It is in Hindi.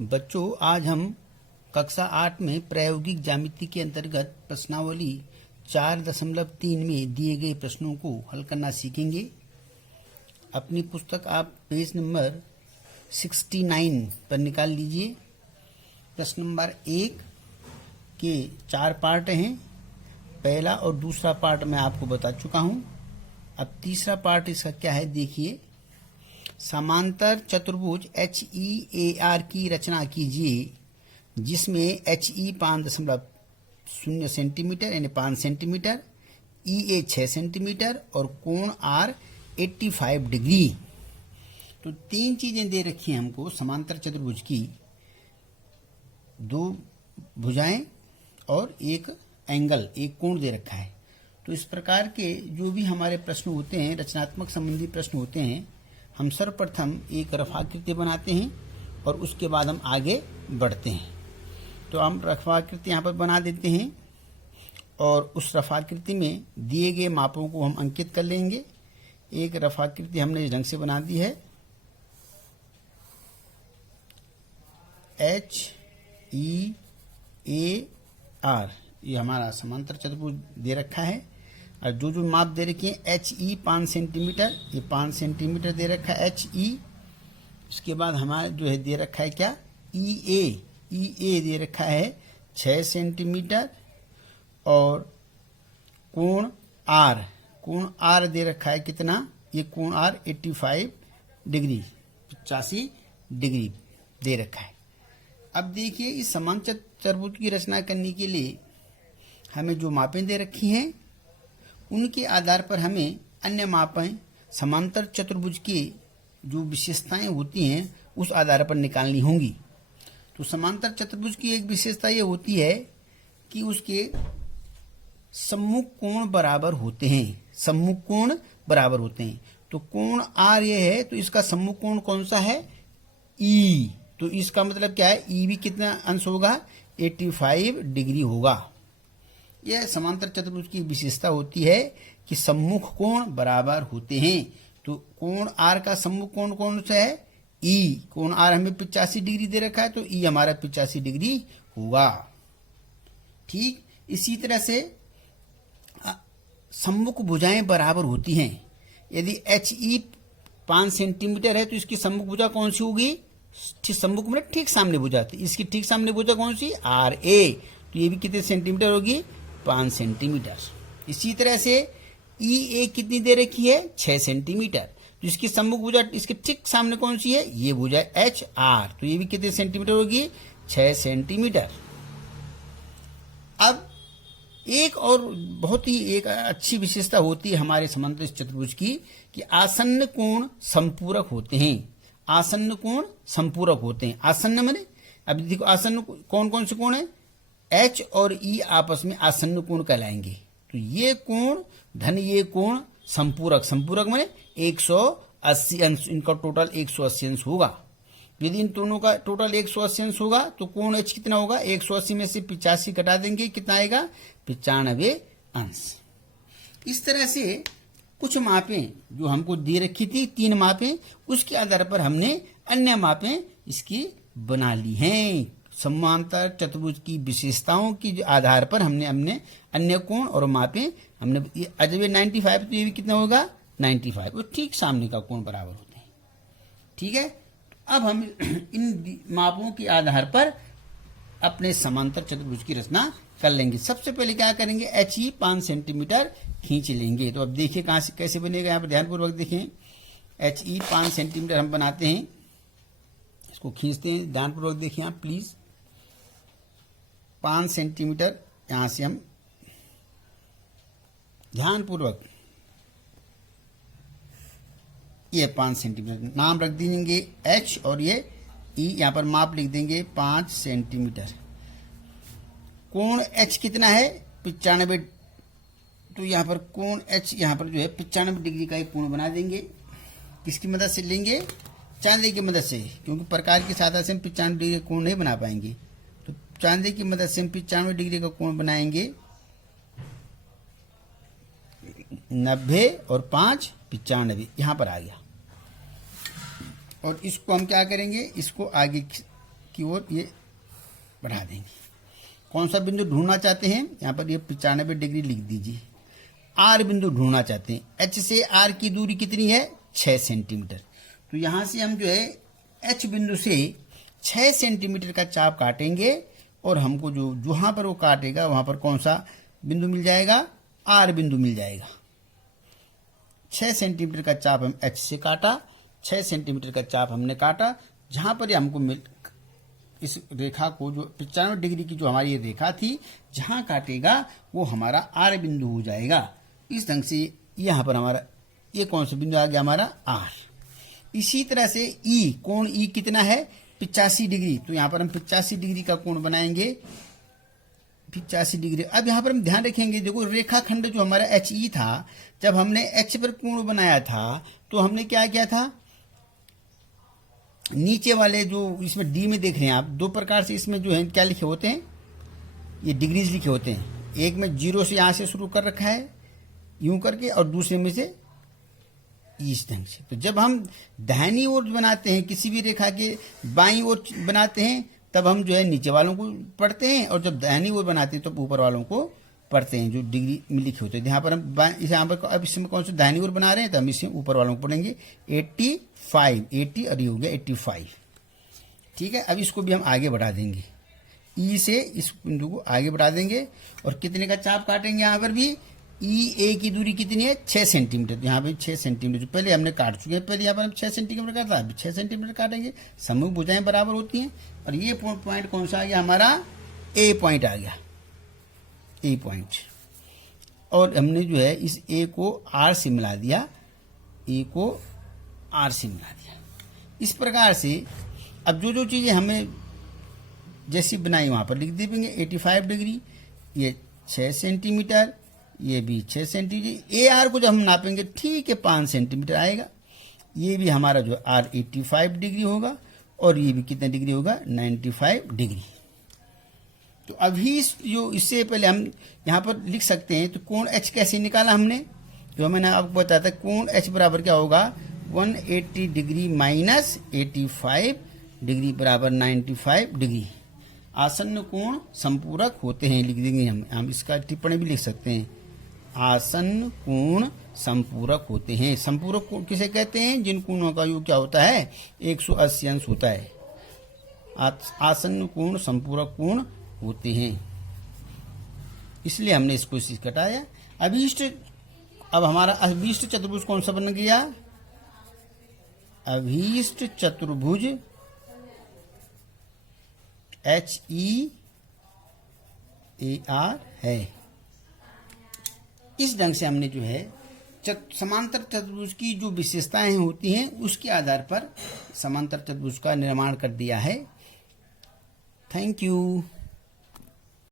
बच्चों, आज हम कक्षा 8 में प्रायोगिक ज्यामिति के अंतर्गत प्रश्नावली 4.3 में दिए गए प्रश्नों को हल करना सीखेंगे। अपनी पुस्तक आप पेज नंबर 69 पर निकाल लीजिए। प्रश्न नंबर 1 के 4 पार्ट हैं। पहला और दूसरा पार्ट मैं आपको बता चुका हूं। अब तीसरा पार्ट इसका क्या है, देखिए। समांतर चतुर्भुज HEAR की रचना कीजिए, जिसमें HE 5.0 सेंटीमीटर यानी 5 सेंटीमीटर, EA 6 सेंटीमीटर और कोण R 85 डिग्री। तो 3 चीजें दे रखी हैं हमको समांतर चतुर्भुज की, 2 भुजाएं और एक एंगल, एक कोण दे रखा है। तो इस प्रकार के जो भी हमारे प्रश्न होते हैं, रचनात्मक संबंधी प्रश्न होते हैं, हम सर्वप्रथम एक रफाकृति बनाते हैं और उसके बाद हम आगे बढ़ते हैं। तो हम रफाकृति यहाँ पर बना देते हैं और उस रफाकृति में दिए गए मापों को हम अंकित कर लेंगे। एक रफाकृति हमने इस ढंग से बना दी है, HEAR, ये हमारा समांतर चतुर्भुज दे रखा है। और जो जो माप दे रखे हैं, HE 5 सेंटीमीटर, ये 5 सेंटीमीटर दे रखा है HE। इसके बाद हमारा जो है दे रखा है क्या, EA दे रखा है 6 सेंटीमीटर और कोण R दे रखा है कितना, ये कोण R 85 डिग्री, 85 डिग्री दे रखा है। अब देखिए, इस समांतर चतुर्भुज की रचना करने के लिए हमें जो मापें दे रखी हैं, उनके आधार पर हमें अन्य मापें समांतर चतुर्भुज की जो विशेषताएं होती हैं उस आधार पर निकालनी होंगी। तो समांतर चतुर्भुज की एक विशेषता ये होती है कि उसके सम्मुख कोण बराबर होते हैं, सम्मुख कोण बराबर होते हैं। तो कोण R ये है, तो इसका सम्मुख कोण कौन सा है, E। तो इसका मतलब क्या है, E भी कितना अंश होगा, 85 डिग्री होगा। यह समांतर चतुर्भुज की विशेषता होती है कि सम्मुख कोण बराबर होते हैं। तो कोण R का सम्मुख कोण कौन सा है, E। कोण R हमें 85 डिग्री दे रखा है, तो E हमारा 85 डिग्री होगा। ठीक इसी तरह से सम्मुख भुजाएं बराबर होती हैं। यदि HE 5 सेंटीमीटर है तो इसकी सम्मुख भुजा कौन सी होगी, सम्मुख में ठीक सामने भुजा, इसकी ठीक सामने भुजा कौन सी, RA। तो ये भी कितने सेंटीमीटर होगी, 5 सेंटीमीटर। इसी तरह से EA कितनी दे रखी है, 6 सेंटीमीटर। तो इसकी सम्मुख भुजा इसके ठीक सामने कौन सी है, ये भुजा HR। तो ये भी कितने सेंटीमीटर होगी, 6 सेंटीमीटर। अब एक और बहुत ही एक अच्छी विशेषता होती है हमारे समांतर चतुर्भुज की कि आसन्न कोण संपूरक होते हैं। आसन्न कोण संपूरक होते हैं। आसन्न माने, अब देखो आसन्न कौन कौन से कोण है, H और E आपस में आसन्न कोण कहलाएंगे। तो ये कोण धन ये कोण संपूरक, संपूरक माने 180 अंश, इनका टोटल 180 अंश होगा। यदि इन दोनों का टोटल 180 अंश होगा तो कोण H कितना होगा, 180 में से 85 घटा देंगे, कितना आएगा, 95 अंश। इस तरह से कुछ मापें जो हमको दे रखी थी, 3 मापें, उसके आधार पर हमने अन्य मापें इसकी बना ली हैं। समांतर चतुर्भुज की विशेषताओं के आधार पर हमने अन्य कोण और मापें हमने, अजब 95, तो ये भी कितना होगा, 95, वो ठीक सामने का कोण बराबर होते हैं। ठीक है, अब हम इन मापों के आधार पर अपने समांतर चतुर्भुज की रचना कर लेंगे। सबसे पहले क्या करेंगे, HE 5 सेंटीमीटर खींच लेंगे। तो अब देखिए कहां से कैसे बनेगा, यहाँ पर ध्यानपूर्वक देखें। HE 5 सेंटीमीटर हम बनाते हैं, इसको खींचते हैं, ध्यानपूर्वक देखिए आप प्लीज। 5 सेंटीमीटर यहां से हम ध्यानपूर्वक, ये 5 सेंटीमीटर नाम रख देंगे H और ये E, यहां पर माप लिख देंगे 5 सेंटीमीटर। कोण H कितना है, 95। तो यहां पर कोण H यहां पर जो है 95 डिग्री का एक कोण बना देंगे। किसकी मदद से लेंगे, चांदी की मदद से, क्योंकि प्रकार की सहायता से हम 95 डिग्री का कोण नहीं बना पाएंगे। तो चांदी की मदद से हम 95 डिग्री का कोण बनाएंगे। 90 और 5 95 यहां पर आ गया। और इसको हम क्या करेंगे, इसको आगे की ओर ये बढ़ा देंगे। कौन सा बिंदु ढूंढना चाहते हैं, यहाँ पर ये 95 डिग्री लिख दीजिए। आर बिंदु ढूंढना चाहते हैं। एच से आर की दूरी कितनी है, 6 सेंटीमीटर। तो यहाँ से हम जो है एच बिंदु से 6 सेंटीमीटर का चाप काटेंगे और हमको जो जहाँ पर वो काटेगा वहाँ पर कौन सा बिंदु मिल जाएगा, आर बिंदु मिल जाएगा। 6 सेंटीमीटर का चाप हम एच से काटा, 6 सेंटीमीटर का चाप हमने काटा। जहाँ पर ये हमको मिल, इस रेखा को जो 95 डिग्री की जो हमारी ये रेखा थी, जहाँ काटेगा वो हमारा आर बिंदु हो जाएगा। इस ढंग से यहाँ पर हमारा ये कौन सा बिंदु आ गया, हमारा आर। इसी तरह से ई, कोण ई कितना है, 85 डिग्री। तो यहाँ पर हम 85 डिग्री का कोण बनाएंगे, 85 डिग्री। अब यहाँ पर हम ध्यान रखेंगे, देखो रेखाखंड जो हमारा एच ई था, जब हमने एच पर कोण बनाया था तो हमने क्या किया था, नीचे वाले जो इसमें डी में देख रहे हैं आप, दो प्रकार से इसमें जो है क्या लिखे होते हैं, ये डिग्रीज लिखे होते हैं। एक में 0 से यहाँ से शुरू कर रखा है यूं करके, और दूसरे में से इस ढंग से। तो जब हम दाहिनी ओर बनाते हैं, किसी भी रेखा के बाईं ओर बनाते हैं, तब हम जो है नीचे वालों को पढ़ते हैं, और जब दाहिनी ओर बनाते हैं तो ऊपर वालों को पढ़ते हैं, जो डिग्री में लिखे होते हैं। यहाँ पर हम यहाँ पर अब इसमें कौन सा दाहिनी ओर बना रहे हैं, तो हम इसमें ऊपर वालों को पढ़ेंगे 80 और ये हो गया 85। ठीक है, अब इसको भी हम आगे बढ़ा देंगे, ई से इस बिंदु को आगे बढ़ा देंगे और कितने का चाप काटेंगे, यहाँ पर भी ई ए की दूरी कितनी है, 6 सेंटीमीटर। तो यहाँ पे 6 सेंटीमीटर जो पहले हमने काट चुके हैं, पहले यहाँ पर हम 6 सेंटीमीटर काटा, अभी 6 सेंटीमीटर काटेंगे। समूह भुजाएं बराबर होती हैं। और ये पॉइंट कौन सा आ गया, हमारा ए पॉइंट आ गया, ए पॉइंट। और हमने जो है इस ए को आर से मिला दिया, ए को आर से मिला दिया। इस प्रकार से अब जो जो चीज़ें हमें जैसी बनाई वहाँ पर लिख देंगे। 85 डिग्री, ये 6 सेंटीमीटर, ये भी 6 सेंटीमीटर। ए आर को जब हम नापेंगे ठीक है 5 सेंटीमीटर आएगा। ये भी हमारा जो आर 85 डिग्री होगा, और ये भी कितने डिग्री होगा, 95 डिग्री। तो अभी जो इससे पहले हम यहाँ पर लिख सकते हैं, तो कोण एच कैसे निकाला हमने, जो मैंने आपको बताया था, कोण एच बराबर क्या होगा, 180 डिग्री माइनस 85 डिग्री बराबर 95 डिग्री। आसन्न कोण संपूरक होते हैं, लिख देंगे हम इसका टिप्पणी भी लिख सकते हैं, आसन्न कोण संपूरक होते हैं। संपूरक कोण किसे कहते हैं, जिन कोणों का योग क्या होता है, 180 अंश होता है, आसन्न कोण संपूरक कोण होते हैं। इसलिए हमने इसको इसी घटाया। अभीष्ट, अब हमारा अभीष्ट चतुर्भुज कौन सा बन गया, अभीष्ट चतुर्भुज HEAR है। इस ढंग से हमने जो है समांतर चतुर्भुज की जो विशेषताएं होती हैं उसके आधार पर समांतर चतुर्भुज का निर्माण कर दिया है। Thank you.